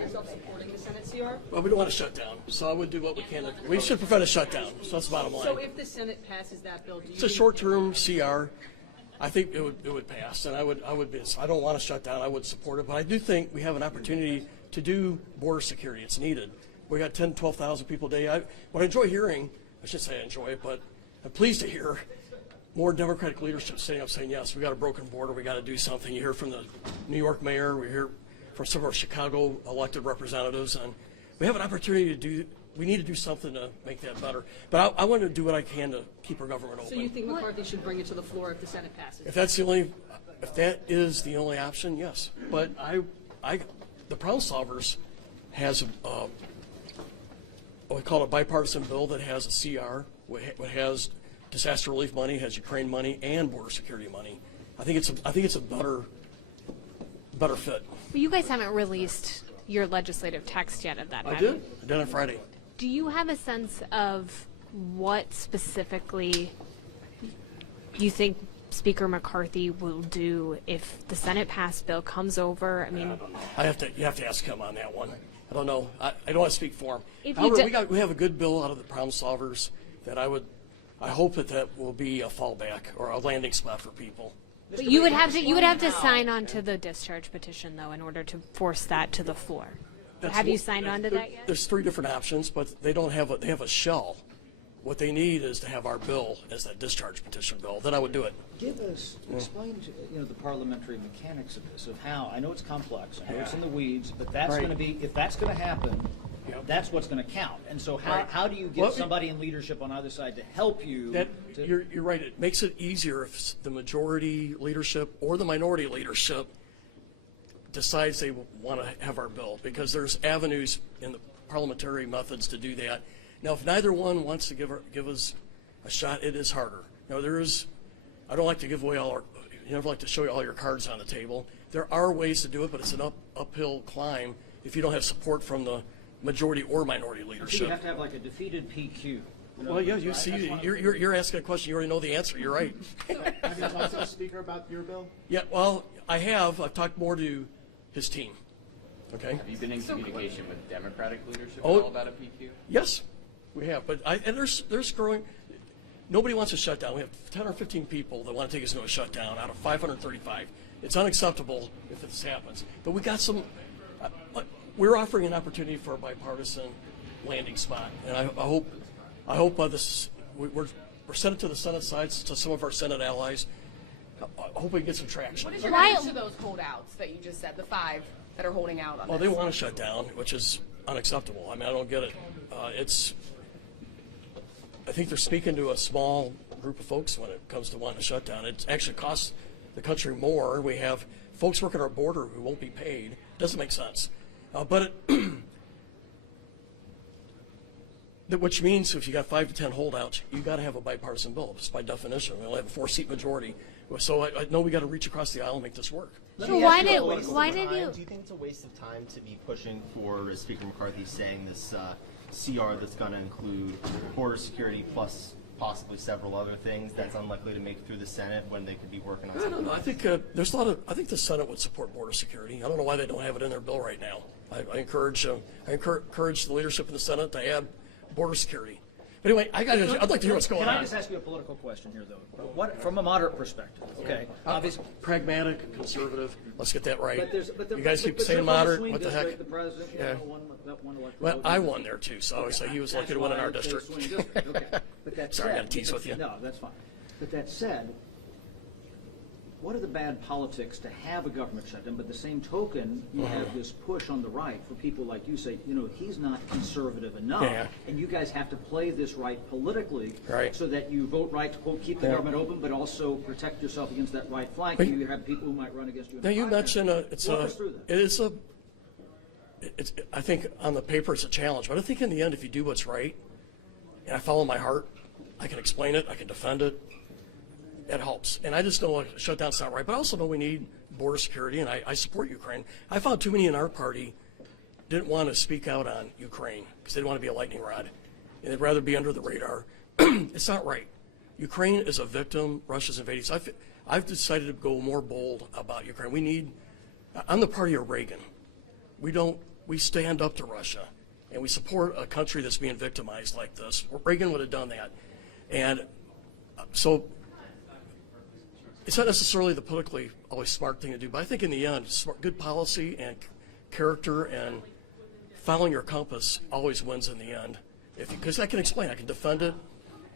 yourself supporting the Senate CR? Well, we don't want to shut down, so I would do what we can. We should prevent a shutdown, so that's the bottom line. So if the Senate passes that bill, do you It's a short-term CR. I think it would pass, and I would be. I don't want to shut down. I would support it, but I do think we have an opportunity to do border security. It's needed. We got 10, 12,000 people a day. What I enjoy hearing, I should say I enjoy it, but I'm pleased to hear more Democratic leadership sitting up saying, yes, we got a broken border, we got to do something. You hear from the New York mayor, we hear from some of our Chicago elected representatives, and we have an opportunity we need to do something to make that better. But I want to do what I can to keep our government open. So you think McCarthy should bring it to the floor if the Senate passes? If that is the only option, yes. But the Problem Solvers has what we call a bipartisan bill that has a CR, what has disaster relief money, has Ukraine money, and border security money. I think it's a better fit. Well, you guys haven't released your legislative text yet of that. I did it on Friday. Do you have a sense of what specifically you think Speaker McCarthy will do if the Senate passed bill comes over? I mean, you have to ask him on that one. I don't know. I don't want to speak for him. However, we have a good bill out of the Problem Solvers that I hope that will be a fallback or a landing spot for people. but you would have to sign on to the discharge petition though in order to force that to the floor. Have you signed on to that yet? There's 3 different options, but they have a shell. What they need is to have our bill as that discharge petition bill. Then I would do it. Explain to the parliamentary mechanics of this, of how. I know it's complex, I know it's in the weeds, but that's going to be, if that's going to happen, that's what's going to count. And so how do you get somebody in leadership on either side to help you? You're right. It makes it easier if the majority leadership or the minority leadership decides they want to have our bill, because there's avenues in the parliamentary methods to do that. Now, if neither one wants to give us a shot, it is harder. Now, I don't like to give away you never like to show you all your cards on the table. There are ways to do it, but it's an uphill climb if you don't have support from the majority or minority leadership. So you have to have like a defeated PQ. Well, yeah, you see, you're asking a question, you already know the answer. You're right. Have you talked to the Speaker about your bill? Yeah, well, I've talked more to his team. Okay. Have you been in communication with Democratic leadership at all about a PQ? Yes, we have. But there's growing. Nobody wants a shutdown. We have 10 or 15 people that want to take us into a shutdown out of 535. It's unacceptable if this happens. But we got some. We're offering an opportunity for a bipartisan landing spot, and I hope we're sent it to the Senate side, to some of our Senate allies. I hope we can get some traction. What is your answer to those holdouts that you just said, the 5 that are holding out on Well, this? they want to shut down, which is unacceptable. I mean, I don't get it. I think they're speaking to a small group of folks when it comes to wanting to shut down. It actually costs the country more. We have folks working our border who won't be paid. Doesn't make sense. Which means if you got 5 to 10 holdouts, you got to have a bipartisan bill, just by definition. We only have a 4-seat majority. So I know we got to reach across the aisle and make this work. So why did you? Do you think it's a waste of time to be pushing for, as Speaker McCarthy saying, this CR that's going to include border security plus possibly several other things that's unlikely to make it through the Senate when they could be working on something? I think there's I think the Senate would support border security. I don't know why they don't have it in their bill right now. I encourage the leadership in the Senate to add border security. But anyway, I'd like to hear what's going on. Can I just ask you a political question here, though? What, from a moderate perspective, okay? Obviously, pragmatic, conservative. Let's get that right. But you guys keep saying moderate. What the heck? The president, won well, I won there too, so obviously he was lucky to win in our district. Okay. But that Sorry, I said, got to tease with you. No, that's fine. But that said, what are the bad politics to have a government shutdown? But the same token, you have this push on the right for people like you say, he's not conservative enough, and you guys have to play this right politically, so that you vote right to quote keep the government open, but also protect yourself against that right flank. You have people who might run against you. Now you mentioned I think on the paper it's a challenge, but I think in the end, if you do what's right, and I follow my heart, I can explain it, I can defend it. That helps. And I just know a shutdown's not right, but I also know we need border security, and I support Ukraine. I found too many in our party didn't want to speak out on Ukraine because they didn't want to be a lightning rod, and they'd rather be under the radar. It's not right. Ukraine is a victim. Russia's invading. So I've decided to go more bold about Ukraine. I'm the party of Reagan. We we stand up to Russia and we support a country that's being victimized like this. Reagan would have done that. And so it's not necessarily the politically always smart thing to do, but I think in the end, good policy and character and following your compass always wins in the end. Because I can explain, I can defend it,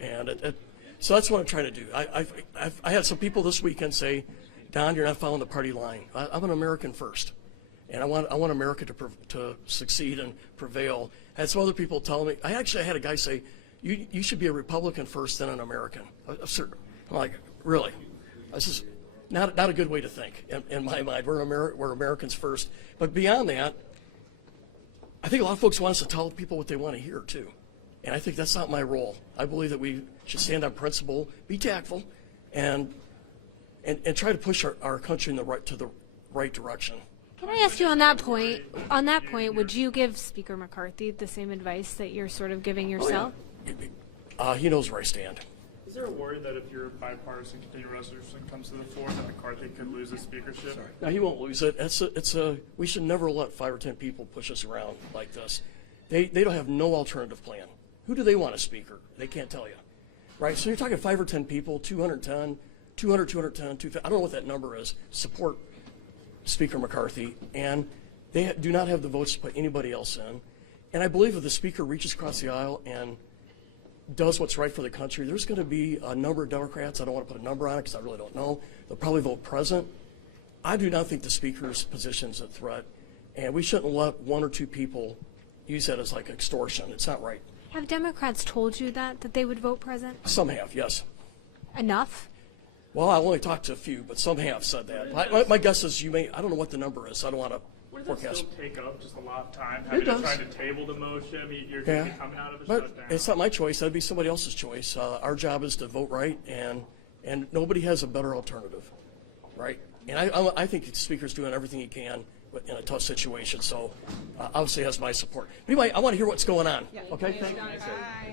and so that's what I'm trying to do. I had some people this weekend say, Don, you're not following the party line. I'm an American first, and I want America to succeed and prevail. I had some other people tell me, I had a guy say, you should be a Republican first, then an American. I'm like, really? This is not a good way to think in my mind. We're Americans first. But beyond that, I think a lot of folks want us to tell people what they want to hear, too. And I think that's not my role. I believe that we should stand on principle, be tactful, and try to push our country in the right direction. Can I ask you on that point? On that point, would you give Speaker McCarthy the same advice that you're sort of giving yourself? He knows where I stand. Is there a worry that if your bipartisan continuing resolution comes to the floor, that McCarthy could lose his speakership? No, he won't lose it. We should never let 5 or 10 people push us around like this. They don't have no alternative plan. Who do they want as speaker? They can't tell you, right? So you're talking 5 or 10 people, 210, 250. I don't know what that number is. Support Speaker McCarthy, and they do not have the votes to put anybody else in. And I believe if the speaker reaches across the aisle and does what's right for the country, there's going to be a number of Democrats. I don't want to put a number on it because I really don't know. They'll probably vote present. I do not think the speaker's position is a threat, and we shouldn't let 1 or 2 people use that as like extortion. It's not right. Have Democrats told you that they would vote present? Some have, yes. Enough? Well, I only talked to a few, but some have said that. My guess is I don't know what the number is. I don't want to Would that forecast. still take up just a lot of time? It Having to does. try to table the motion? I mean, you're Yeah. going to be coming out of a But shutdown. it's not my choice. That'd be somebody else's choice. Our job is to vote right, and nobody has a better alternative, right? And I think the speaker's doing everything he can in a tough situation, so obviously has my support. Anyway, I want to hear what's going on. Okay, thank you. Bye.